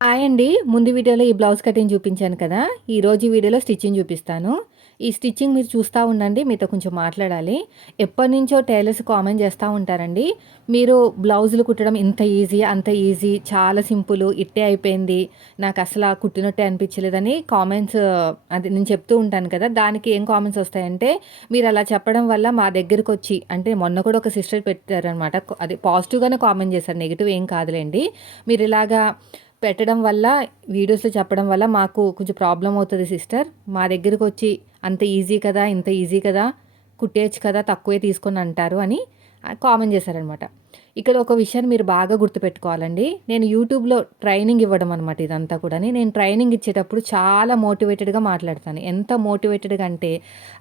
Hi అండి. ముందు వీడియోలో ఈ బ్లౌజ్ కటింగ్ చూపించాను కదా! ఈరోజు వీడియోలో స్టిచ్చింగ్ చూపిస్తాను. ఈ స్టిచ్చింగ్ మీరు చూస్తూ ఉండండి. మీతో కొంచెం మాట్లాడాలి. ఎప్పటినుంచో టైలర్స్ కామెంట్ చేస్తూ ఉంటారండి. మీరు బ్లౌజులు కుట్టడం ఇంత ఈజీ, అంత ఈజీ, చాలా సింపుల్, ఇట్టే అయిపోయింది. నాకు అసలు కుట్టినట్టే అనిపించలేదని కామెంట్స్ అది నేను చెప్తూ ఉంటాను కదా! దానికి ఏం కామెంట్స్ వస్తాయంటే, మీరు అలా చెప్పడం వల్ల మా దగ్గరకొచ్చి అంటే మొన్న కూడా ఒక సిస్టర్ పెట్టారనమాట. అది పాజిటివ్‌గానే కామెంట్ చేశారు. నెగిటివ్ ఏం కాదులేండి మీరు ఇలాగా పెట్టడం వల్ల వీడియోస్‌లో చెప్పడం వల్ల మాకు కొంచెం ప్రాబ్లమ్ అవుతుంది సిస్టర్. మా దగ్గరకొచ్చి అంత ఈజీ కదా! ఇంత ఈజీ కదా! కుట్టేయచ్చు కదా! తక్కువే తీసుకొని అంటారు అని కామన్ చేశారనమాట. ఇక్కడ ఒక విషయాన్ని మీరు బాగా గుర్తుపెట్టుకోవాలండి. నేను యూట్యూబ్‌లో ట్రైనింగ్ ఇవ్వడం అనమాట ఇదంతా కూడా నేను ట్రైనింగ్ ఇచ్చేటప్పుడు చాలా మోటివేటెడ్‌గా మాట్లాడతాను. ఎంత మోటివేటెడ్‌గా అంటే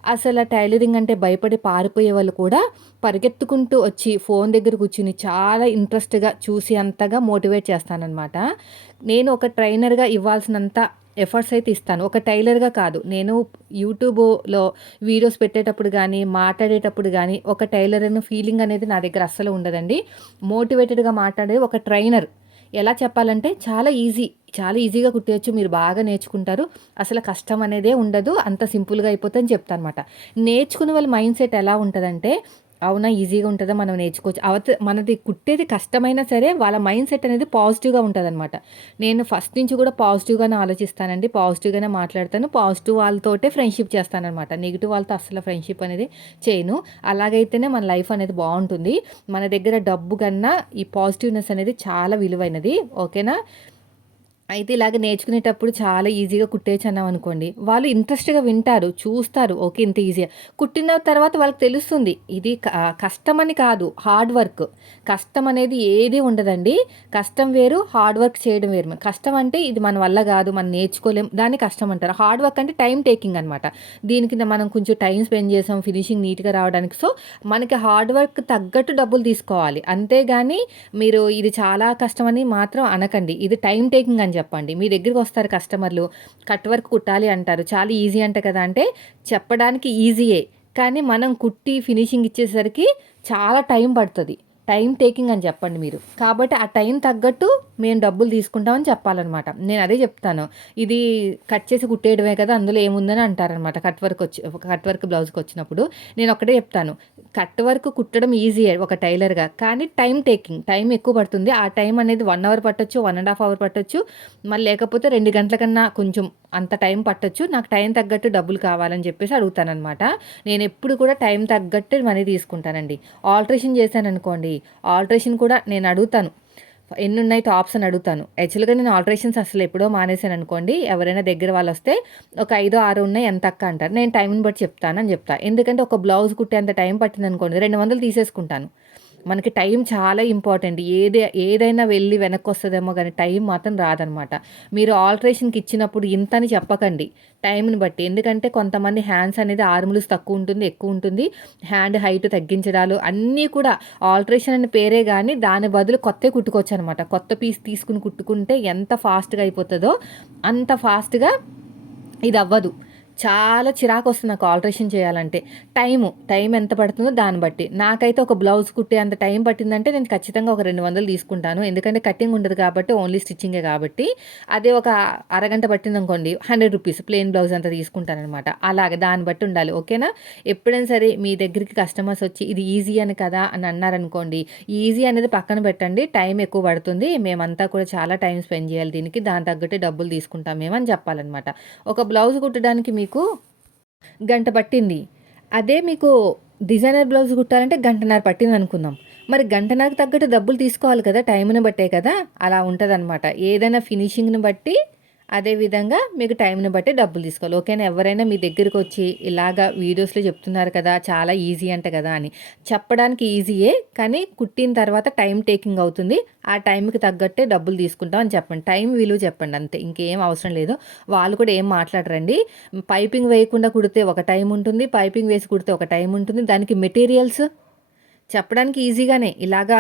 అసలు టైలరింగ్ అంటే భయపడి పారిపోయే వాళ్ళు కూడా పరిగెత్తుకుంటూ వచ్చి ఫోన్ దగ్గర కూర్చొని చాలా ఇంట్రెస్ట్‌గా చూసి అంతగా మోటివేట్ చేస్తానన్నమాట నేను ఒక ట్రైనర్‌గా ఇవ్వాల్సినంత ఎఫర్ట్స్ అయితే ఇస్తాను. ఒక టైలర్‌గా కాదు. నేను యూట్యూబ్‌లో వీడియోస్ పెట్టేటప్పుడు కానీ మాట్లాడేటప్పుడు కానీ ఒక టైలర్ అన్న ఫీలింగ్ అనేది నా దగ్గర అస్సలు ఉండదండి. మోటివేటెడ్‌గా మాట్లాడేది ఒక ట్రైనర్. ఎలా చెప్పాలంటే చాలా ఈజీ. చాలా ఈజీగా కుట్టేయచ్చు మీరు బాగా నేర్చుకుంటారు. అసలు కష్టం అనేదే ఉండదు. అంత సింపుల్‌గా అయిపోతుందని చెప్తా అనమాట. నేర్చుకునే వాళ్ళ మైండ్ సెట్ ఎలా ఉంటుందంటే అవునా! ఈజీగా ఉంటుందా మనం నేర్చుకోవచ్చు. అవత మనది కుట్టేది కష్టమైనా సరే వాళ్ళ మైండ్ సెట్ అనేది పాజిటివ్‌గా ఉంటదనమాట. నేను ఫస్ట్ నుంచి కూడా పాజిటివ్‌గానే ఆలోచిస్తానండి. పాజిటివ్‌గానే మాట్లాడతాను. పాజిటివ్ వాళ్ళతోటే ఫ్రెండ్‌షిప్ చేస్తాననమాట. నెగిటివ్ వాళ్ళతో అస్సలు ఫ్రెండ్‌షిప్ అనేది చేయను. అలాగైతేనే మన లైఫ్ అనేది బాగుంటుంది మన దగ్గర డబ్బు కన్నా ఈ పాజిటివ్‌నెస్ అనేది చాలా విలువైనది. ఓకేనా? అయితే ఇలాగ నేర్చుకునేటప్పుడు చాలా ఈజీగా కుట్టేయచ్చన్నాం అనుకోండి. వాళ్ళు ఇంట్రెస్ట్‌గా వింటారు, చూస్తారు. ఓకే. ఇంత ఈజీగా కుట్టిన తర్వాత వాళ్ళకి తెలుస్తుంది. ఇది క కష్టమని కాదు. Hard work. కష్టం అనేది ఏది ఉండదండి. కష్టం వేరు, హార్డ్ వర్క్ చేయడం వేరు. కష్టం అంటే ఇది మన వల్ల కాదు మనం నేర్చుకోలేం. దాన్ని కష్టం అంటారు. హార్డ్ వర్క్ అంటే టైం టేకింగ్ అనమాట. దీనికి మనం కొంచెం టైం స్పెండ్ చేసాం ఫినిషింగ్ నీట్‌గా రావడానికి. సో, మనకి హార్డ్ వర్క్ తగ్గట్టు డబ్బులు తీసుకోవాలి. అంతేగాని మీరు ఇది చాలా కష్టమని మాత్రం అనకండి. ఇది టైం టేకింగ్ అని చెప్పండి. మీ దగ్గరికి వస్తారు కస్టమర్లు. కట్ వర్క్ కుట్టాలి అంటారు. చాలా ఈజీ అంట కదా! అంటే చెప్పడానికి ఈజీయే. కానీ మనం కుట్టి ఫినిషింగ్ ఇచ్చేసరికి చాలా టైం పడుతుంది టైం టేకింగ్ అని చెప్పండి మీరు. కాబట్టి ఆ టైం తగ్గట్టు మేము డబ్బులు తీసుకుంటామని చెప్పాలనమాట. నేను అదే చెప్తాను. ఇది కట్ చేసి కుట్టేయడమే కదా! అందులో ఏముందని అంటారనమాట. కట్ వర్క్ వచ్చి కట్ వర్క్ బ్లౌజ్కి వచ్చినప్పుడు నేను ఒకటే చెప్తాను. కట్ వర్క్ కుట్టడం ఈజీ ఒక టైలర్‌గా. కానీ టైం టేకింగ్. టైం ఎక్కువ పడుతుంది. ఆ టైం అనేది వన్ అవర్ పట్టొచ్చు, వన్ అండ్ హాఫ్ అవర్ పట్టొచ్చు. మళ్ళీ లేకపోతే రెండు గంటల కన్నా కొంచెం అంత టైం పట్టొచ్చు. నాకు టైం తగ్గట్టు డబ్బులు కావాలని చెప్పేసి అడుగుతాననమాట. నేనెప్పుడు కూడా టైం తగ్గట్టు మనీ తీసుకుంటానండి. ఆల్టరేషన్ చేశాననుకోండి, ఆల్టరేషన్ కూడా నేను అడుగుతాను. ఎన్ని ఉన్నాయి టాప్స్ అని అడుగుతాను. యాక్చువల్‌గా నేను ఆల్టరేషన్స్ అసలు ఎప్పుడో మానేశాననుకోండి. ఎవరైనా దగ్గర వాళ్ళు వస్తే ఒక ఐదో, ఆరు ఉన్నాయి ఎంత అక్క అంటారు. నేను టైంని బట్టి చెప్తానని చెప్తా. ఎందుకంటే ఒక బ్లౌజ్ కుట్టేంత టైం పట్టిందనుకోండి 200 తీసేసుకుంటాను. మనకి టైం చాలా ఇంపార్టెంట్. ఏది ఏదైనా వెళ్ళి వెనక్కి వస్తుందేమో కానీ టైం మాత్రం రాదనమాట. మీరు ఆల్టరేషన్‌కి ఇచ్చినప్పుడు ఇంత అని చెప్పకండి. టైంని బట్టి. ఎందుకంటే కొంతమంది హ్యాండ్స్ అనేది ఆర్మ్‌లూస్ తక్కువ ఉంటుంది, ఎక్కువ ఉంటుంది. హ్యాండ్ హైట్ తగ్గించడాలు అన్నీ కూడా ఆల్టరేషన్ అనే పేరే కానీ దాని బదులు కొత్తవి కుట్టుకోవచ్చు అనమాట కొత్త పీస్ తీసుకుని కుట్టుకుంటే ఎంత ఫాస్ట్‌గా అయిపోతుందో అంత ఫాస్ట్‌గా ఇది అవ్వదు. చాలా చిరాకొస్తుంది నాకు ఆల్టరేషన్ చేయాలంటే. టైము, టైం ఎంత పడుతుందో దాన్ని బట్టి. నాకైతే ఒక బ్లౌజ్ కుట్టే అంత టైం పట్టిందంటే నేను ఖచ్చితంగా ఒక 200 తీసుకుంటాను. ఎందుకంటే కటింగ్ ఉండదు కాబట్టి ఓన్లీ స్టిచ్చింగే కాబట్టి. అదే ఒక అరగంట పట్టిందనుకోండి రూ. 100 ప్లెయిన్ బ్లౌజ్ అంత తీసుకుంటానమాట అలాగే దాన్ని బట్టి ఉండాలి. ఓకేనా? ఎప్పుడైనా సరే మీ దగ్గరికి కస్టమర్స్ వచ్చి ఇది ఈజీ అని కదా అని అన్నారనుకోండి. ఈజీ అనేది పక్కన పెట్టండి. టైం ఎక్కువ పడుతుంది. మేమంతా కూడా చాలా టైం స్పెండ్ చేయాలి దీనికి. దాని తగ్గట్టే డబ్బులు తీసుకుంటాం మేము అని చెప్పాలనమాట. ఒక బ్లౌజ్ కుట్టడానికి మీకు గంట పట్టింది. అదే మీకు డిజైనర్ బ్లౌజ్ కుట్టాలంటే గంటన్నర పట్టింది అనుకుందాం మరి గంటన్నరకు తగ్గట్టు డబ్బులు తీసుకోవాలి కదా! టైంని బట్టే కదా! అలా ఉంటదనమాట. ఏదైనా ఫినిషింగ్‌ని బట్టి అదే విధంగా మీకు టైంని బట్టి డబ్బులు తీసుకోవాలి. ఓకేనా? ఎవరైనా మీ దగ్గరకొచ్చి ఇలాగ వీడియోస్‌లో చెప్తున్నారు కదా! చాలా ఈజీ అంట కదా! అని. చెప్పడానికి ఈజీయే. కానీ కుట్టిన తర్వాత టైం టేకింగ్ అవుతుంది. ఆ టైంకి తగ్గట్టే డబ్బులు తీసుకుంటాం అని చెప్పండి. టైం విలువ చెప్పండి అంతే. ఇంకేం అవసరం లేదు. వాళ్ళు కూడా ఏం మాట్లాడరండి. పైపింగ్ వేయకుండా కుడితే ఒక టైం ఉంటుంది. పైపింగ్ వేసి కుడితే ఒక టైం ఉంటుంది. దానికి మెటీరియల్స్ చెప్పడానికి ఈజీగానే. ఇలాగా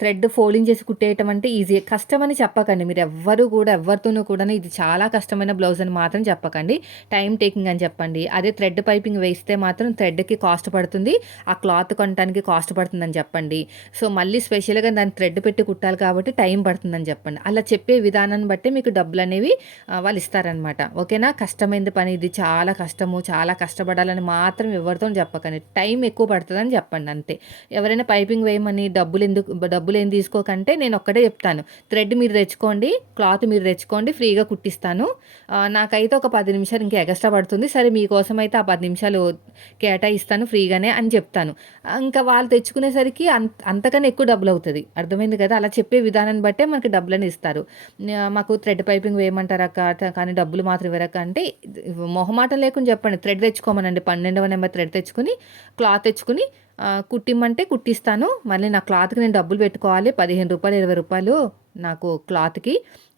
థ్రెడ్ ఫోల్డింగ్ చేసి కుట్టేయటం అంటే ఈజీ కష్టం అని చెప్పకండి. మీరు ఎవ్వరు కూడా ఎవరితోనూ కూడా ఇది చాలా కష్టమైన బ్లౌజ్ అని మాత్రం చెప్పకండి. టైం టేకింగ్ అని చెప్పండి. అదే థ్రెడ్ పైపింగ్ వేస్తే మాత్రం థ్రెడ్కి కాస్ట్ పడుతుంది. ఆ క్లాత్ కొనడానికి కాస్ట్ పడుతుందని చెప్పండి. సో మళ్ళీ స్పెషల్గా దాన్ని థ్రెడ్ పెట్టి కుట్టాలి కాబట్టి టైం పడుతుందని చెప్పండి. అలా చెప్పే విధానాన్ని బట్టి మీకు డబ్బులు అనేవి వాళ్ళు ఇస్తారనమాట ఓకేనా? కష్టమైంది పని. ఇది చాలా కష్టము. చాలా కష్టపడాలని మాత్రం ఎవరితో చెప్పకండి. టైం ఎక్కువ పడుతుందని చెప్పండి అంతే. ఎవరైనా పైపింగ్ వేయమని డబ్బులు ఎందుకు డబ్బులు ఏం తీసుకోకంటే నేను ఒక్కటే చెప్తాను. థ్రెడ్ మీరు తెచ్చుకోండి క్లాత్ మీరు తెచ్చుకోండి ఫ్రీగా కుట్టిస్తాను. నాకైతే ఒక పది నిమిషాలు ఇంకా ఎగస్ట్రా పడుతుంది. సరే మీకోసం అయితే ఆ పది నిమిషాలు కేటాయిస్తాను ఫ్రీగానే అని చెప్తాను. ఇంకా వాళ్ళు తెచ్చుకునేసరికి అంత అంతకన్నా ఎక్కువ డబ్బులు అవుతుంది. అర్థమైంది కదా? అలా చెప్పే విధానాన్ని బట్టే మనకి డబ్బులని ఇస్తారు. మాకు థ్రెడ్ పైపింగ్ వేయమంటారక్క? కానీ డబ్బులు మాత్రం ఇవ్వరక అంటే మొహమాటం లేకుండా చెప్పండి. థ్రెడ్ తెచ్చుకోమనండి. పన్నెండవ నెంబర్ థ్రెడ్ తెచ్చుకుని క్లాత్ తెచ్చుకుని కుట్టిమ్మంటే కుట్టిస్తాను. మళ్ళీ నా క్లాత్కి నేను డబ్బులు పెట్టుకోవాలి. పదిహేను రూపాయలు ఇరవై రూపాయలు నాకు క్లాత్కి.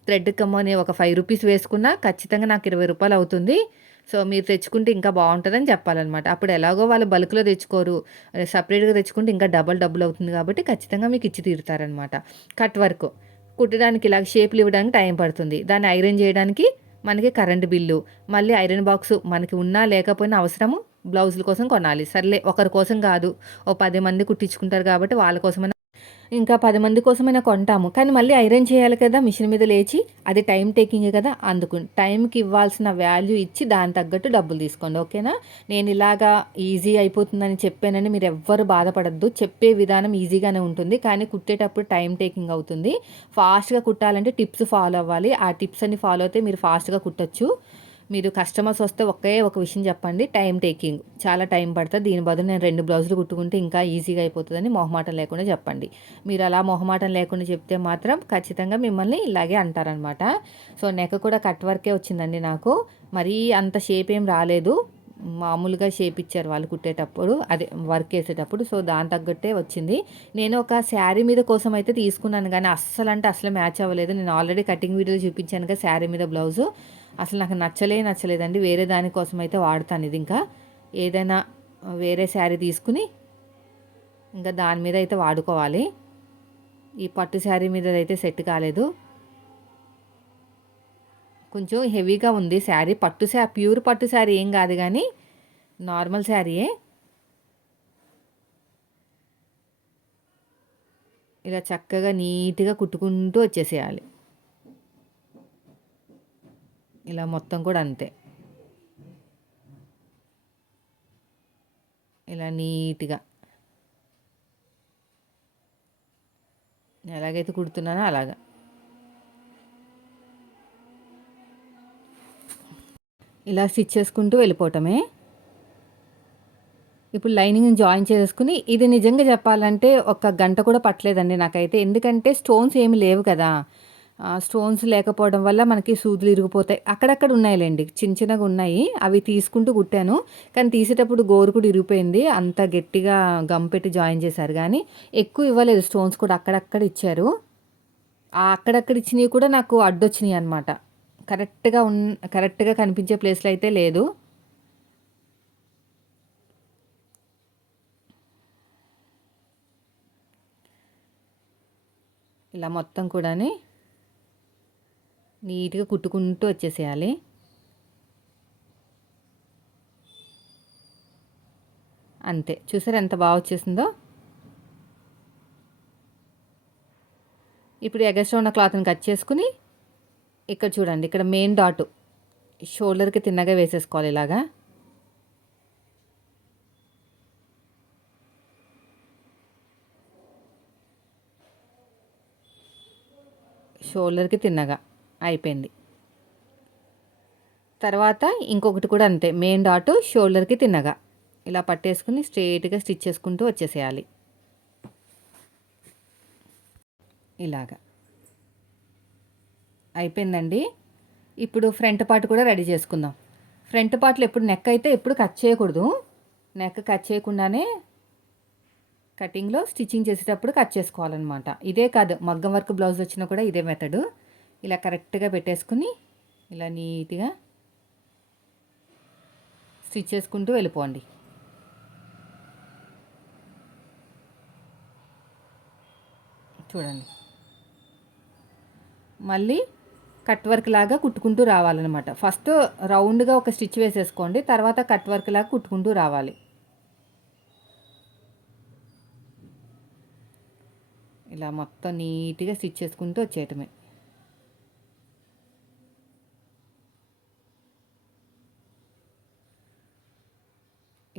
థ్రెడ్ కమ్మని ఒక ఫైవ్ రూపీస్ వేసుకున్నా ఖచ్చితంగా నాకు ఇరవై రూపాయలు అవుతుంది. సో మీరు తెచ్చుకుంటే ఇంకా బాగుంటుందని చెప్పాలన్నమాట. అప్పుడు ఎలాగో వాళ్ళు బల్క్లో తెచ్చుకోరు. సపరేట్గా తెచ్చుకుంటే ఇంకా డబల్ డబ్బులు అవుతుంది కాబట్టి ఖచ్చితంగా మీకు ఇచ్చి తీరుతారనమాట కట్ వర్క్. కుట్టడానికి ఇలా షేప్లు ఇవ్వడానికి టైం పడుతుంది. దాన్ని ఐరన్ చేయడానికి మనకి కరెంటు బిల్లు. మళ్ళీ ఐరన్ బాక్స్ మనకి ఉన్నా లేకపోయినా అవసరము బ్లౌజుల కోసం కొనాలి. సర్లే ఒకరి కోసం కాదు. ఓ పది మంది కుట్టించుకుంటారు కాబట్టి వాళ్ళ కోసమైనా ఇంకా పది మంది కోసమైనా కొంటాము. కానీ మళ్ళీ ఐరన్ చేయాలి కదా మిషన్ మీద లేచి అది టైం టేకింగ్ కదా అందుకు టైంకి ఇవ్వాల్సిన వాల్యూ ఇచ్చి దాని తగ్గట్టు డబ్బులు తీసుకోండి ఓకేనా? నేను ఇలాగా ఈజీ అయిపోతుందని చెప్పానని మీరు ఎవ్వరు బాధపడద్దు. చెప్పే విధానం ఈజీగానే ఉంటుంది కానీ కుట్టేటప్పుడు టైం టేకింగ్ అవుతుంది. ఫాస్ట్గా కుట్టాలంటే టిప్స్ ఫాలో అవ్వాలి. ఆ టిప్స్ అన్ని ఫాలో అయితే మీరు ఫాస్ట్గా కుట్టచ్చు. మీరు కస్టమర్స్ వస్తే ఒకే ఒక విషయం చెప్పండి టైం టేకింగ్ చాలా టైం పడుతుంది దీని బదులు నేను రెండు బ్లౌజులు కుట్టుకుంటే ఇంకా ఈజీగా అయిపోతుందని మొహమాటం లేకుండా చెప్పండి. మీరు అలా మొహమాటం లేకుండా చెప్తే మాత్రం ఖచ్చితంగా మిమ్మల్ని ఇలాగే అంటారనమాట సో నెక్ కూడా కట్ వర్కే వచ్చిందండి నాకు. మరీ అంత షేప్ ఏం రాలేదు. మామూలుగా షేప్ ఇచ్చారు వాళ్ళు కుట్టేటప్పుడు అదే వర్క్ వేసేటప్పుడు సో దాని తగ్గట్టే వచ్చింది. నేను ఒక శారీ మీద కోసం అయితే తీసుకున్నాను కానీ అస్సలు అంటే అసలు మ్యాచ్ అవ్వలేదు. నేను ఆల్రెడీ కటింగ్ వీడియోలు చూపించాను కదా శారీ మీద బ్లౌజు. అసలు నాకు నచ్చలే నచ్చలేదండి. వేరే దానికోసం అయితే వాడతాను ఇది ఇంకా. ఏదైనా వేరే శారీ తీసుకుని ఇంకా దాని మీద అయితే వాడుకోవాలి. ఈ పట్టు శారీ మీద అయితే సెట్ కాలేదు. కొంచెం హెవీగా ఉంది శారీ. పట్టు శా ప్యూర్ పట్టు శారీ ఏం కాదు కానీ నార్మల్ శారీయే. ఇలా చక్కగా నీట్గా కుట్టుకుంటూ వచ్చేసేయాలి. ఇలా మొత్తం కూడా అంతే. ఇలా నీట్గా. ఎలాగైతే కుడుతున్నానో అలాగా. ఇలా స్టిచ్ చేసుకుంటూ వెళ్ళిపోవటమే. ఇప్పుడు లైనింగ్ జాయిన్ చేసుకుని ఇది నిజంగా చెప్పాలంటే ఒక గంట కూడా పట్టలేదండి నాకైతే. ఎందుకంటే స్టోన్స్ ఏమి లేవు కదా. స్టోన్స్ లేకపోవడం వల్ల మనకి సూదులు ఇరిగిపోతాయి. అక్కడక్కడ ఉన్నాయిలేండి. చిన్న చిన్నగా ఉన్నాయి. అవి తీసుకుంటూ కుట్టాను. కానీ తీసేటప్పుడు గోరు కూడా ఇరిగిపోయింది. అంత గట్టిగా గమ్ పెట్టి జాయిన్ చేశారు. కానీ ఎక్కువ ఇవ్వలేదు. స్టోన్స్ కూడా అక్కడక్కడ ఇచ్చారు. ఆ అక్కడక్కడ ఇచ్చినవి కూడా నాకు అడ్డొచ్చినాయి అనమాట కరెక్ట్గా ఉన్ కరెక్ట్గా కనిపించే ప్లేస్లో అయితే లేదు. ఇలా మొత్తం కూడా నీట్గా కుట్టుకుంటూ వచ్చేసేయాలి. అంతే. చూసారు ఎంత బాగా వచ్చేసిందో? ఇప్పుడు ఎగస్ట్రా ఉన్న క్లాత్ని కట్ చేసుకుని ఇక్కడ చూడండి. ఇక్కడ మెయిన్ డాటు షోల్డర్కి తిన్నగా వేసేసుకోవాలి ఇలాగా. షోల్డర్కి తిన్నగా. అయిపోయింది. తర్వాత ఇంకొకటి కూడా అంతే మెయిన్ డాట్ షోల్డర్కి తిన్నగా. ఇలా పట్టేసుకుని స్ట్రెయిట్గా స్టిచ్ చేసుకుంటూ వచ్చేసేయాలి. ఇలాగా. అయిపోయిందండి. ఇప్పుడు ఫ్రంట్ పార్ట్ కూడా రెడీ చేసుకుందాం. ఫ్రంట్ పార్ట్లు ఎప్పుడు నెక్ అయితే ఎప్పుడు కట్ చేయకూడదు. నెక్ కట్ చేయకుండానే కటింగ్లో స్టిచ్చింగ్ చేసేటప్పుడు కట్ చేసుకోవాలన్నమాట. ఇదే కాదు మగ్గం వర్క్ బ్లౌజ్ వచ్చినా కూడా ఇదే మెథడు. ఇలా కరెక్ట్గా పెట్టేసుకుని ఇలా నీట్గా స్టిచ్ చేసుకుంటూ వెళ్ళిపోండి. చూడండి. మళ్ళీ కట్ వర్క్ లాగా కుట్టుకుంటూ రావాలన్నమాట. ఫస్ట్ రౌండ్గా ఒక స్టిచ్ వేసేసుకోండి తర్వాత కట్ వర్క్ లాగా కుట్టుకుంటూ రావాలి. ఇలా మొత్తం నీట్గా స్టిచ్ చేసుకుంటూ వచ్చేయటమే.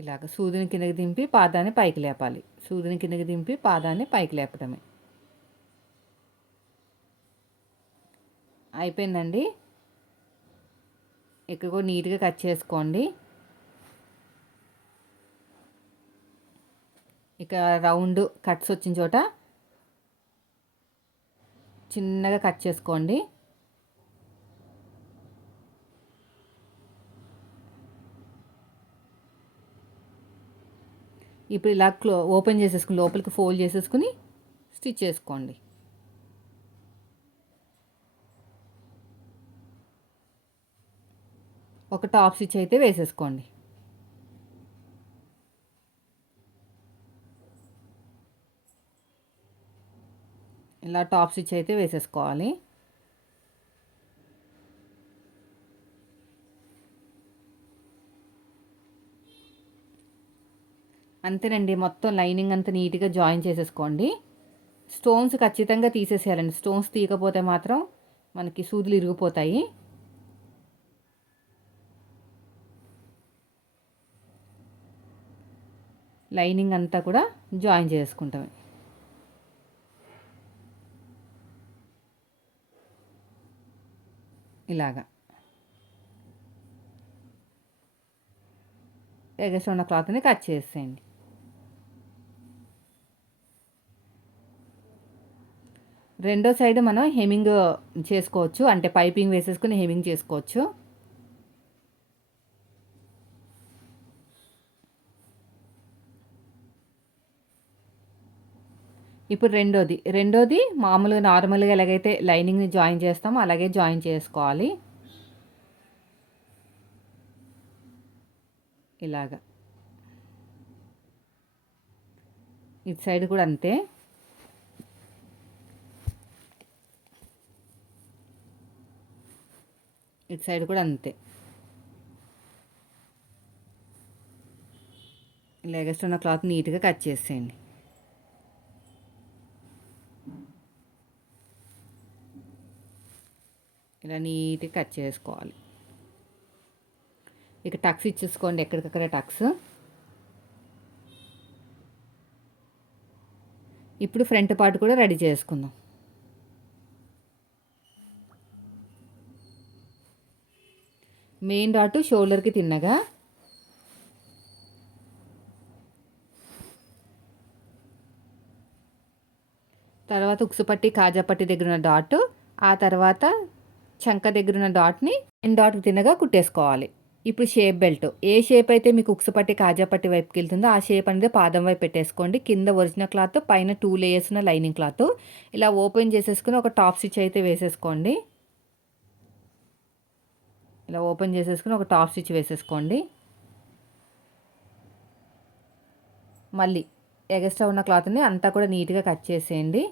ఇలాగ సూదిని కిందకి దింపి పాదాన్ని పైకి లేపాలి. సూదిని కిందకి దింపి పాదాన్ని పైకి లేపడమే. అయిపోయిందండి? ఇక్కడ కూడా నీట్గా కట్ చేసుకోండి. ఇక రౌండ్ కట్స్ వచ్చిన చోట చిన్నగా కట్ చేసుకోండి. ఇప్పుడు ఇలా క్లో ఓపెన్ చేసేసుకుని లోపలికి ఫోల్డ్ చేసేసుకుని స్టిచ్ చేసుకోండి. ఒక టాప్ స్టిచ్ అయితే వేసేసుకోండి. ఇలా టాప్ స్టిచ్ అయితే వేసేసుకోవాలి. అంతేనండి మొత్తం లైనింగ్ అంతా నీట్గా జాయిన్ చేసేసుకోండి. స్టోన్స్ ఖచ్చితంగా తీసేసేయాలండి. స్టోన్స్ తీయకపోతే మాత్రం మనకి సూదులు ఇరిగిపోతాయి. లైనింగ్ అంతా కూడా జాయిన్ చేసుకుంటాం. ఇలాగా. ఎగస్ట్ ఉన్న క్లాత్ని కట్ చేసేయండి. రెండో సైడ్ మనం హెమింగ్ చేసుకోవచ్చు. అంటే పైపింగ్ వేసేసుకుని హెమింగ్ చేసుకోవచ్చు. ఇప్పుడు రెండోది. రెండోది మామూలుగా నార్మల్గా ఎలాగైతే లైనింగ్ని జాయిన్ చేస్తామో అలాగే జాయిన్ చేసుకోవాలి. ఇలాగా. ఇటు సైడ్ కూడా అంతే. ఇటు సైడ్ కూడా అంతే. లేగస్ట్ ఉన్న క్లాత్ నీట్గా కట్ చేసేయండి. ఇలా నీట్గా కట్ చేసుకోవాలి. ఇక టక్స్ ఇచ్చేసుకోండి ఎక్కడికక్కడ టక్స్. ఇప్పుడు ఫ్రంట్ పార్ట్ కూడా రెడీ చేసుకుందాం. మెయిన్ డాటు షోల్డర్కి తిన్నగా. తర్వాత ఉక్సుపట్టి కాజాపట్టి దగ్గర ఉన్న డాట్ ఆ తర్వాత చంక దగ్గర ఉన్న డాట్ని ఎన్ డాట్ తిన్నగా కుట్టేసుకోవాలి. ఇప్పుడు షేప్ బెల్ట్. ఏ షేప్ అయితే మీకు ఉక్సుపట్టి కాజాపట్టి వైపుకి వెళ్తుందో ఆ షేప్ అనేది పాదం వైపు పెట్టేసుకోండి. కింద ఒరిజినల్ క్లాత్ పైన టూ లేయర్స్ ఉన్న లైనింగ్ క్లాత్. ఇలా ఓపెన్ చేసేసుకుని ఒక టాప్ స్టిచ్ అయితే వేసేసుకోండి. ఇలా ఓపెన్ చేసేసుకుని ఒక టాప్ స్టిచ్ వేసేసుకోండి. మళ్ళీ ఎగస్ట్రా ఉన్న క్లాత్ని అంతా కూడా నీట్గా కట్ చేసేయండి.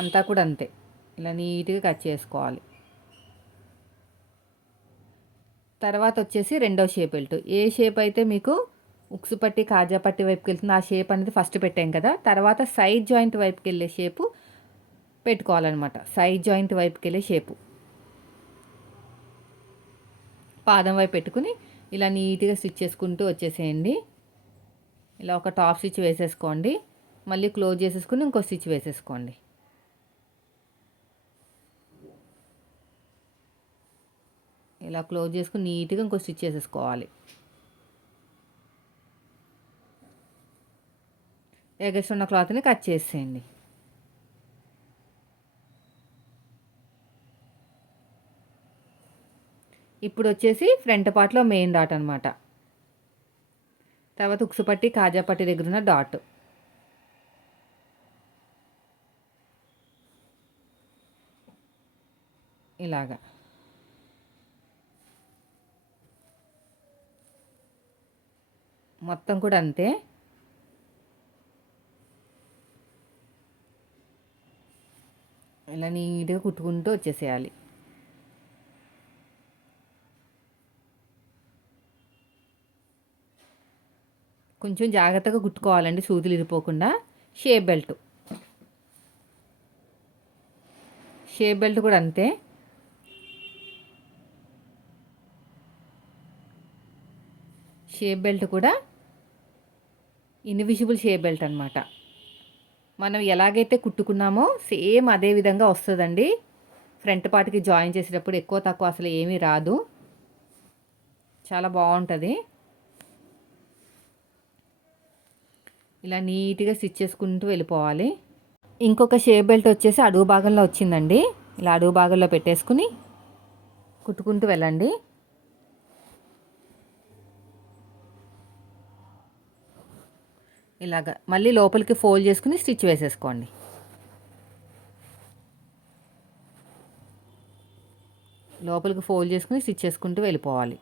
అంతా కూడా అంతే. ఇలా నీట్గా కట్ చేసుకోవాలి. తర్వాత వచ్చేసి రెండో షేప్ బెల్ట్ ఏ షేప్ అయితే మీకు ఉక్సు పట్టి కాజా పట్టి వైపుకి వెళ్తుంది ఆ షేప్ అనేది ఫస్ట్ పెట్టాం కదా. తర్వాత సైడ్ జాయింట్ వైపుకి వెళ్ళే షేపు పెట్టుకోవాలన్నమాట. సైడ్ జాయింట్ వైపుకి వెళ్ళే షేపు. పాదం వైపు పెట్టుకుని ఇలా నీట్గా స్టిచ్ చేసుకుంటూ వచ్చేసేయండి. ఇలా ఒక టాప్ స్టిచ్ వేసేసుకోండి. మళ్ళీ క్లోజ్ చేసేసుకుని ఇంకో స్టిచ్ వేసేసుకోండి. ఇలా క్లోజ్ చేసుకుని నీట్గా ఇంకో స్టిచ్ చేసేసుకోవాలి. ఎగస్ట్ ఉన్న క్లాత్ని కట్ చేసేయండి. ఇప్పుడు వచ్చేసి ఫ్రంట్ పార్ట్లో మెయిన్ డాట్ అనమాట తర్వాత ఉక్సుపట్టి కాజాపట్టి దగ్గర ఉన్న డాట్. ఇలాగా. మొత్తం కూడా అంతే. ఇలా నీట్గా కుట్టుకుంటూ వచ్చేసేయాలి. కొంచెం జాగ్రత్తగా కుట్టుకోవాలండి సూదులు ఇరిపోకుండా. Shape belt. షేప్ బెల్ట్ కూడా అంతే. షేప్ బెల్ట్ కూడా ఇన్విజిబుల్ షేప్ బెల్ట్ అనమాట మనం ఎలాగైతే కుట్టుకున్నామో సేమ్ అదే విధంగా వస్తుందండి. ఫ్రంట్ పార్ట్కి జాయిన్ చేసేటప్పుడు ఎక్కువ తక్కువ అసలు ఏమీ రాదు. చాలా బాగుంటుంది. ఇలా నీట్గా స్టిచ్ చేసుకుంటూ వెళ్ళిపోవాలి. ఇంకొక షేప్ బెల్ట్ వచ్చేసి అడుగు భాగంలో వచ్చిందండి. ఇలా అడుగు భాగంలో పెట్టేసుకుని కుట్టుకుంటూ వెళ్ళండి. ఇలాగ మళ్ళీ లోపలికి ఫోల్డ్ చేసుకుని స్టిచ్ వేసేసుకోండి. లోపలికి ఫోల్డ్ చేసుకుని స్టిచ్ చేసుకుంటూ వెళ్ళిపోవాలి.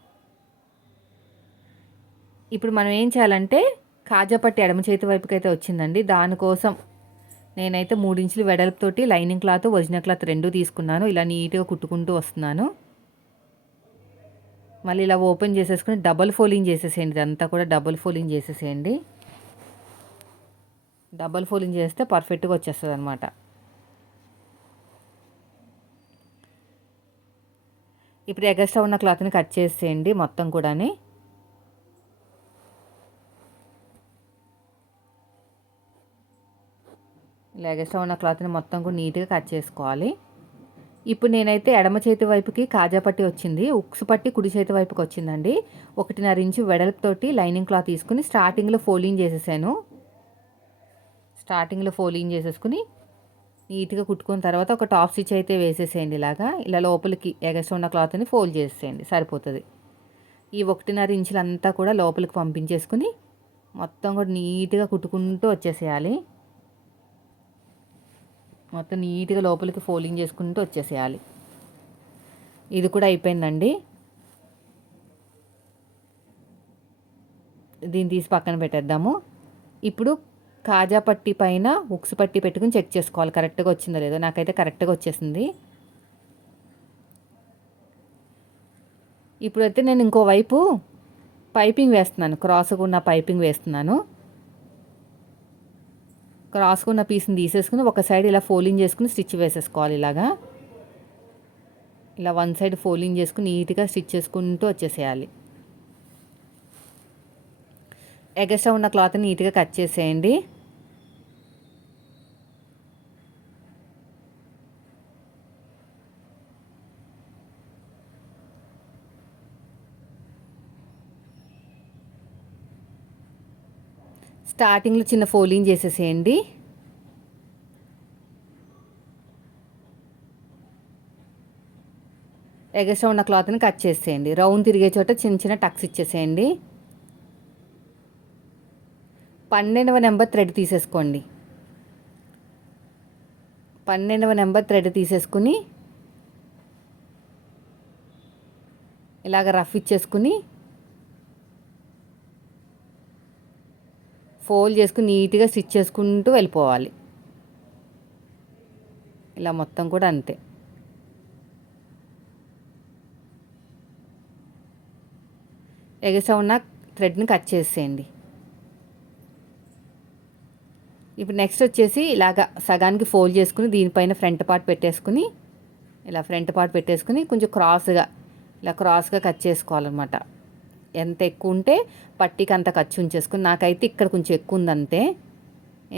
ఇప్పుడు మనం ఏం చేయాలంటే కాజాపట్టి ఎడమ చేతి వైపుకి అయితే వచ్చిందండి దానికోసం నేనైతే మూడించులు వెడల్పుతోటి లైనింగ్ క్లాత్ ఒరిజినల్ క్లాత్ రెండు తీసుకున్నాను. ఇలా నీట్గా కుట్టుకుంటూ వస్తున్నాను. మళ్ళీ ఇలా ఓపెన్ చేసేసుకుని డబల్ ఫోలింగ్ చేసేసేయండి. ఇదంతా కూడా డబల్ ఫోలింగ్ చేసేసేయండి. డబల్ ఫోలింగ్ చేస్తే పర్ఫెక్ట్గా వచ్చేస్తుంది అనమాట ఇప్పుడు ఎగస్ట్రా ఉన్న క్లాత్ని కట్ చేసేయండి మొత్తం కూడా ఇలా ఉన్న క్లాత్ని మొత్తం కూడా నీట్గా కట్ చేసుకోవాలి. ఇప్పుడు నేనైతే ఎడమ చేతి వైపుకి కాజా పట్టి వచ్చింది. ఉక్స్ పట్టి కుడి చేతి వైపుకి వచ్చిందండి. ఒకటిన్నర ఇంచు వెడల్పుతోటి లైనింగ్ క్లాత్ తీసుకుని స్టార్టింగ్లో ఫోలింగ్ చేసేసాను. స్టార్టింగ్లో ఫోలింగ్ చేసేసుకుని నీట్గా కుట్టుకున్న తర్వాత ఒక టాప్ స్టిచ్ అయితే వేసేసేయండి ఇలాగా. ఇలా లోపలికి ఎగస్ట్ ఉన్న క్లాత్ని ఫోల్డ్ చేసేయండి సరిపోతుంది. ఈ ఒకటిన్నర ఇంచులంతా కూడా లోపలికి పంపించేసుకుని మొత్తం కూడా నీట్గా కుట్టుకుంటూ వచ్చేసేయాలి. మొత్తం నీట్గా లోపలికి ఫోల్డింగ్ చేసుకుంటూ వచ్చేసేయాలి. ఇది కూడా అయిపోయిందండి. దీన్ని తీసి పక్కన పెట్టేద్దాము. ఇప్పుడు కాజా పట్టి పైన ఉక్స్ పట్టి పెట్టుకుని చెక్ చేసుకోవాలి. కరెక్ట్గా వచ్చిందో లేదో. నాకైతే కరెక్ట్గా వచ్చేసింది. ఇప్పుడైతే నేను ఇంకోవైపు పైపింగ్ వేస్తున్నాను. క్రాస్గా ఉన్న పైపింగ్ వేస్తున్నాను. రాసుకున్న పీస్ని తీసేసుకుని ఒక సైడ్ ఇలా ఫోల్డింగ్ చేసుకుని స్టిచ్ వేసేసుకోవాలి ఇలాగా. ఇలా వన్ సైడ్ ఫోల్డింగ్ చేసుకుని నీట్గా స్టిచ్ చేసుకుంటూ వచ్చేసేయాలి. ఎగస్ట్రా ఉన్న క్లాత్ నీట్గా కట్ చేసేయండి. స్టార్టింగ్లో చిన్న ఫోలింగ్ చేసేసేయండి. ఎగస్ట్రా ఉన్న క్లాత్ని కట్ చేసేయండి. రౌండ్ తిరిగే చోట చిన్న చిన్న టక్స్ ఇచ్చేసేయండి. పన్నెండవ నెంబర్ థ్రెడ్ తీసేసుకోండి. పన్నెండవ నెంబర్ థ్రెడ్ తీసేసుకుని ఇలాగ రఫ్ ఇచ్చేసుకుని ఫోల్డ్ చేసుకుని నీట్గా స్టిచ్ చేసుకుంటూ వెళ్ళిపోవాలి. ఇలా మొత్తం కూడా అంతే. ఎగసా ఉన్న థ్రెడ్ని కట్ చేసేయండి. ఇప్పుడు నెక్స్ట్ వచ్చేసి ఇలాగ సగానికి ఫోల్డ్ చేసుకుని దీనిపైన ఫ్రంట్ పార్ట్ పెట్టేసుకుని ఇలా ఫ్రంట్ పార్ట్ పెట్టేసుకుని కొంచెం క్రాస్గా ఇలా క్రాస్గా కట్ చేసుకోవాలన్నమాట. ఎంత ఎక్కువ ఉంటే పట్టికి అంత ఖర్చు ఉంచేసుకుని నాకైతే ఇక్కడ కొంచెం ఎక్కువ ఉందంతే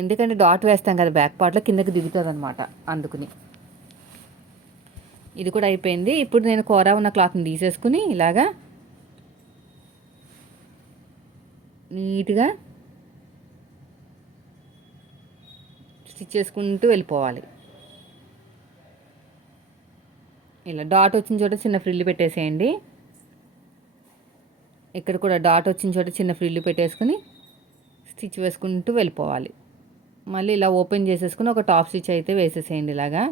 ఎందుకంటే డాట్ వేస్తాం కదా బ్యాక్ పార్ట్లో కిందకి దిగుతుంది అనమాట అందుకుని. ఇది కూడా అయిపోయింది. ఇప్పుడు నేను కూర ఉన్న క్లాత్ని తీసేసుకుని ఇలాగా నీట్గా స్టిచ్ చేసుకుంటూ వెళ్ళిపోవాలి. ఇలా డాట్ వచ్చిన చోట చిన్న ఫ్రిల్లు పెట్టేసేయండి. ఇక్కడ కూడా డాట్ వచ్చిన చోట చిన్న ఫ్రిల్లు పెట్టేసుకుని స్టిచ్ వేసుకుంటూ వెళ్ళిపోవాలి. మళ్ళీ ఇలా ఓపెన్ చేసేసుకుని ఒక టాప్ స్టిచ్ అయితే వేసేసేయండి ఇలాగా.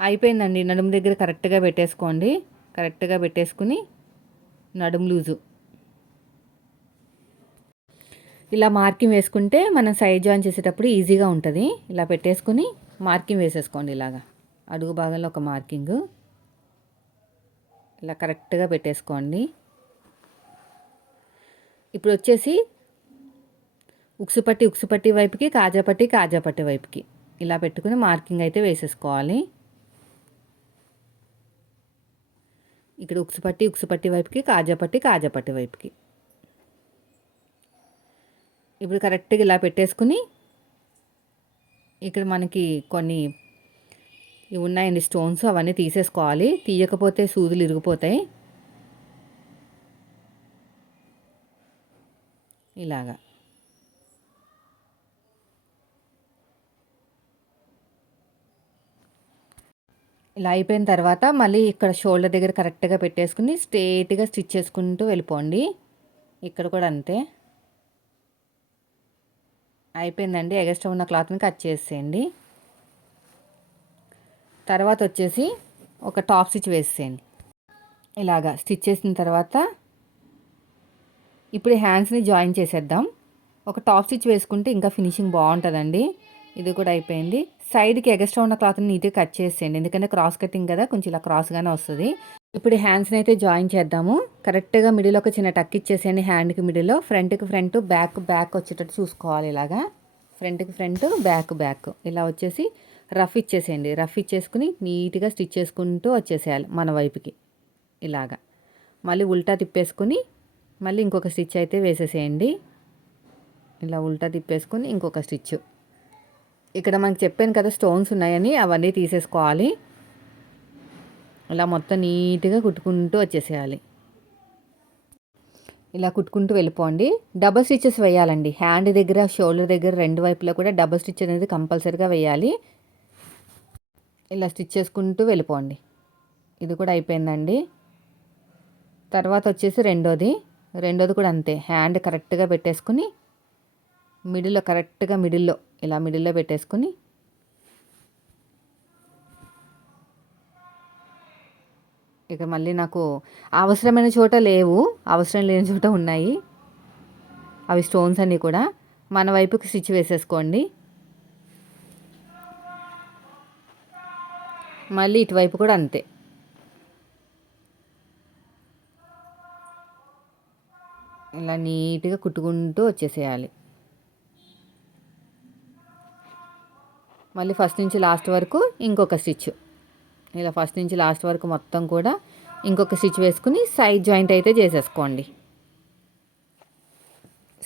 అయిపోయిందండి. నడుము దగ్గర కరెక్ట్గా పెట్టేసుకోండి. కరెక్ట్గా పెట్టేసుకుని నడుము లూజు. ఇలా మార్కింగ్ వేసుకుంటే మనం సైడ్ జాయిన్ చేసేటప్పుడు ఈజీగా ఉంటుంది. ఇలా పెట్టేసుకుని మార్కింగ్ వేసేసుకోండి ఇలాగా. అడుగు భాగంలో ఒక మార్కింగ్. ఇలా కరెక్ట్గా పెట్టేసుకోండి. ఇప్పుడు వచ్చేసి ఉక్సుపట్టి ఉక్సుపట్టి వైపుకి కాజాపట్టి కాజాపట్టి వైపుకి ఇలా పెట్టుకుని మార్కింగ్ అయితే వేసేసుకోవాలి. ఇక్కడ ఉక్సుపట్టి ఉక్సుపట్టి వైపుకి కాజాపట్టి కాజాపట్టి వైపుకి. ఇప్పుడు కరెక్ట్గా ఇలా పెట్టేసుకుని ఇక్కడ మనకి కొన్ని ఇవి ఉన్నాయండి స్టోన్స్ అవన్నీ తీసేసుకోవాలి. తీయకపోతే సూదులు ఇరిగిపోతాయి. ఇలాగా. ఇలా అయిపోయిన తర్వాత మళ్ళీ ఇక్కడ షోల్డర్ దగ్గర కరెక్ట్గా పెట్టేసుకుని స్ట్రేట్గా స్టిచ్ చేసుకుంటూ వెళ్ళిపోండి. ఇక్కడ కూడా అంతే. అయిపోయిందండి. ఎగస్ట్రా ఉన్న క్లాత్ని కట్ చేసేయండి. తర్వాత వచ్చేసి ఒక టాప్ స్టిచ్ వేసేయండి. ఇలాగా స్టిచ్ చేసిన తర్వాత ఇప్పుడు హ్యాండ్స్ని జాయిన్ చేసేద్దాం. ఒక టాప్ స్టిచ్ వేసుకుంటే ఇంకా ఫినిషింగ్ బాగుంటుందండి. ఇది కూడా అయిపోయింది. సైడ్కి ఎగస్ట్రా ఉన్న క్లాత్ని నీట్గా కట్ చేసేయండి. ఎందుకంటే క్రాస్ కటింగ్ కదా కొంచెం ఇలా క్రాస్గానే వస్తుంది. ఇప్పుడు హ్యాండ్స్ని అయితే జాయిన్ చేద్దాము. కరెక్ట్గా మిడిల్ ఒక చిన్న టక్ ఇచ్చేసేయండి హ్యాండ్కి మిడిల్లో. ఫ్రంట్కి ఫ్రంట్ బ్యాక్ బ్యాక్ వచ్చేటట్టు చూసుకోవాలి ఇలాగా. ఫ్రంట్కి ఫ్రంట్ బ్యాక్ బ్యాక్. ఇలా వచ్చేసి రఫ్ ఇచ్చేసేయండి. రఫ్ ఇచ్చేసుకుని నీట్గా స్టిచ్ చేసుకుంటూ వచ్చేసేయాలి మన వైపుకి. ఇలాగా. మళ్ళీ ఉల్టా తిప్పేసుకుని మళ్ళీ ఇంకొక స్టిచ్ అయితే వేసేసేయండి. ఇలా ఉల్టా తిప్పేసుకుని ఇంకొక స్టిచ్ ఇక్కడ మనకి చెప్పాను కదా స్టోన్స్ ఉన్నాయని అవన్నీ తీసేసుకోవాలి. ఇలా మొత్తం నీట్గా కుట్టుకుంటూ వచ్చేసేయాలి. ఇలా కుట్టుకుంటూ వెళ్ళిపోండి. డబల్ స్టిచెస్ వేయాలండి. హ్యాండ్ దగ్గర షోల్డర్ దగ్గర రెండు వైపులా కూడా డబల్ స్టిచ్ అనేది కంపల్సరీగా వేయాలి. ఇలా స్టిచ్ చేసుకుంటూ వెళ్ళిపోండి. ఇది కూడా అయిపోయిందండి. తర్వాత వచ్చేసి రెండోది. రెండోది కూడా అంతే. హ్యాండ్ కరెక్ట్గా పెట్టేసుకుని మిడిల్లో కరెక్ట్గా మిడిల్లో ఇలా మిడిల్లో పెట్టేసుకుని. ఇక మళ్ళీ నాకు అవసరమైన చోట లేవు. అవసరం లేని చోట ఉన్నాయి. అవి స్టోన్స్ అన్నీ కూడా. మన వైపుకి స్టిచ్ వేసేసుకోండి. మళ్ళీ ఇటువైపు కూడా అంతే. ఇలా నీట్గా కుట్టుకుంటూ వచ్చేసేయాలి. మళ్ళీ ఫస్ట్ నుంచి లాస్ట్ వరకు ఇంకొక స్టిచ్. ఇలా ఫస్ట్ నుంచి లాస్ట్ వరకు మొత్తం కూడా ఇంకొక స్టిచ్ వేసుకుని సైడ్ జాయింట్ అయితే చేసేసుకోండి.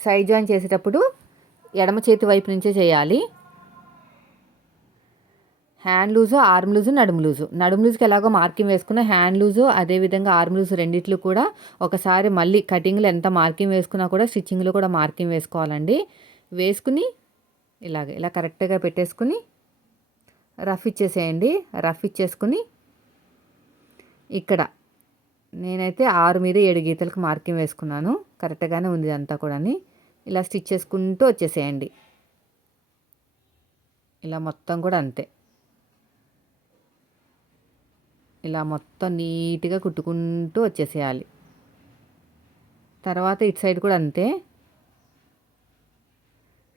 సైడ్ జాయింట్ చేసేటప్పుడు ఎడమ చేతి వైపు నుంచే చేయాలి. హ్యాండ్ లూజు ఆర్మ్ లూజు నడుము లూజు. నడుము లూజుకి ఎలాగో మార్కింగ్ వేసుకున్న హ్యాండ్ లూజు అదేవిధంగా ఆర్మ్ లూజు రెండిట్లు కూడా ఒకసారి మళ్ళీ కటింగ్లో ఎంత మార్కింగ్ వేసుకున్నా కూడా స్టిచ్చింగ్లో కూడా మార్కింగ్ వేసుకోవాలండి. వేసుకుని ఇలాగ ఇలా కరెక్ట్గా పెట్టేసుకుని రఫ్ ఇచ్చేసేయండి. రఫ్ ఇచ్చేసుకుని ఇక్కడ నేనైతే ఆరు మీద ఏడు గీతలకు మార్కింగ్ వేసుకున్నాను. కరెక్ట్గానే ఉంది అంతా కూడా ఇలా స్టిచ్ చేసుకుంటూ వచ్చేసేయండి. ఇలా మొత్తం కూడా అంతే. ఇలా మొత్తం నీట్గా కుట్టుకుంటూ వచ్చేసేయాలి. తర్వాత ఇటు సైడ్ కూడా అంతే.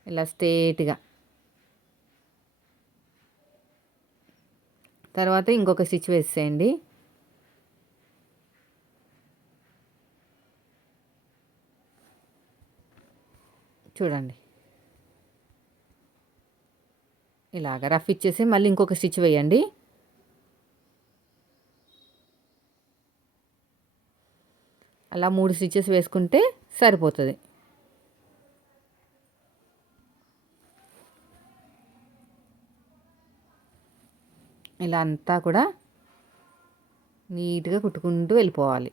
ఇలా స్ట్రేట్గా. తర్వాత ఇంకొక స్టిచ్ వేసేయండి. చూడండి. ఇలాగ రఫ్ ఇచ్చేసి మళ్ళీ ఇంకొక స్టిచ్ వేయండి. అలా మూడు స్టిచ్చెస్ వేసుకుంటే సరిపోతుంది. ఇలా అంతా కూడా నీట్గా కుట్టుకుంటూ వెళ్ళిపోవాలి.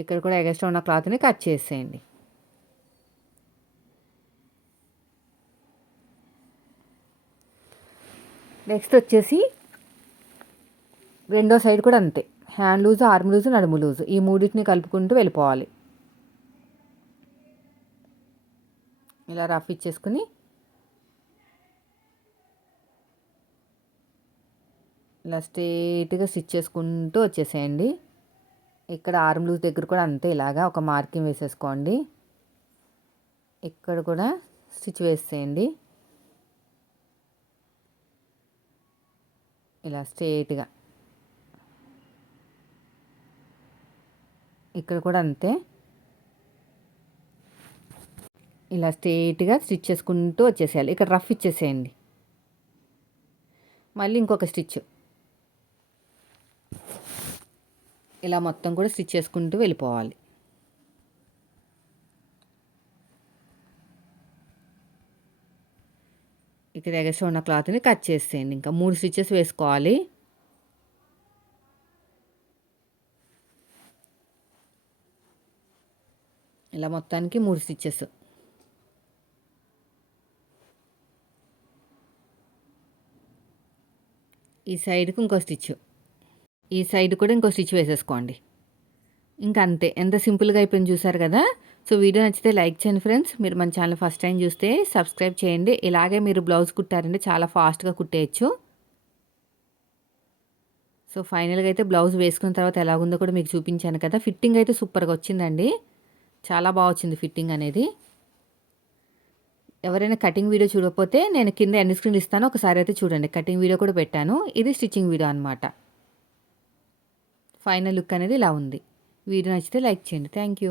ఇక్కడ కూడా ఎగస్ట్రా ఉన్న క్లాత్ని కట్ చేసేయండి. నెక్స్ట్ వచ్చేసి రెండో సైడ్ కూడా అంతే. హ్యాండ్ లూజు ఆర్మ్ లూజు నడుము లూజు. ఈ మూడింటిని కలుపుకుంటూ వెళ్ళిపోవాలి. ఇలా రఫ్ ఇచ్చేసుకుని ఇలా స్ట్రేట్గా స్టిచ్ చేసుకుంటూ వచ్చేసేయండి. ఇక్కడ ఆర్మ్ లూజ్ దగ్గర కూడా అంతే ఇలాగా ఒక మార్కింగ్ వేసేసుకోండి. ఇక్కడ కూడా స్టిచ్ వేసేయండి. ఇలా స్ట్రేట్గా. ఇక్కడ కూడా అంతే. ఇలా స్ట్రేట్గా స్టిచ్ చేసుకుంటూ వచ్చేసేయాలి. ఇక్కడ రఫ్ ఇచ్చేసేయండి. మళ్ళీ ఇంకొక స్టిచ్. ఇలా మొత్తం కూడా స్టిచ్ చేసుకుంటూ వెళ్ళిపోవాలి. ఇక్కడ ఎగసి ఉన్న క్లాత్ని కట్ చేసేయండి. ఇంకా మూడు స్టిచ్చెస్ వేసుకోవాలి. ఇలా మొత్తానికి మూడు స్టిచ్చెస్. ఈ సైడ్కి ఇంకో స్టిచ్. ఈ సైడ్ కూడా ఇంకో స్టిచ్ వేసేసుకోండి. ఇంకా అంతే. ఎంత సింపుల్గా అయిపోయింది చూసారు కదా? సో వీడియో నచ్చితే లైక్ చేయండి ఫ్రెండ్స్. మీరు మన ఛానల్ ఫస్ట్ టైం చూస్తే సబ్స్క్రైబ్ చేయండి. ఇలాగే మీరు బ్లౌజ్ కుట్టారంటే చాలా ఫాస్ట్గా కుట్టేయచ్చు. సో ఫైనల్గా అయితే బ్లౌజ్ వేసుకున్న తర్వాత ఎలాగుందో కూడా మీకు చూపించాను కదా. ఫిట్టింగ్ అయితే సూపర్గా వచ్చిందండి. చాలా బాగా వచ్చింది ఫిట్టింగ్ అనేది. ఎవరైనా కటింగ్ వీడియో చూడకపోతే నేను కింద ఎండ్ స్క్రీన్ ఇస్తాను ఒకసారి అయితే చూడండి. కటింగ్ వీడియో కూడా పెట్టాను. ఇది స్టిచ్చింగ్ వీడియో అనమాట ఫైనల్ లుక్ అనేది ఇలా ఉంది. వీడియో నచ్చితే లైక్ చేయండి. Thank you.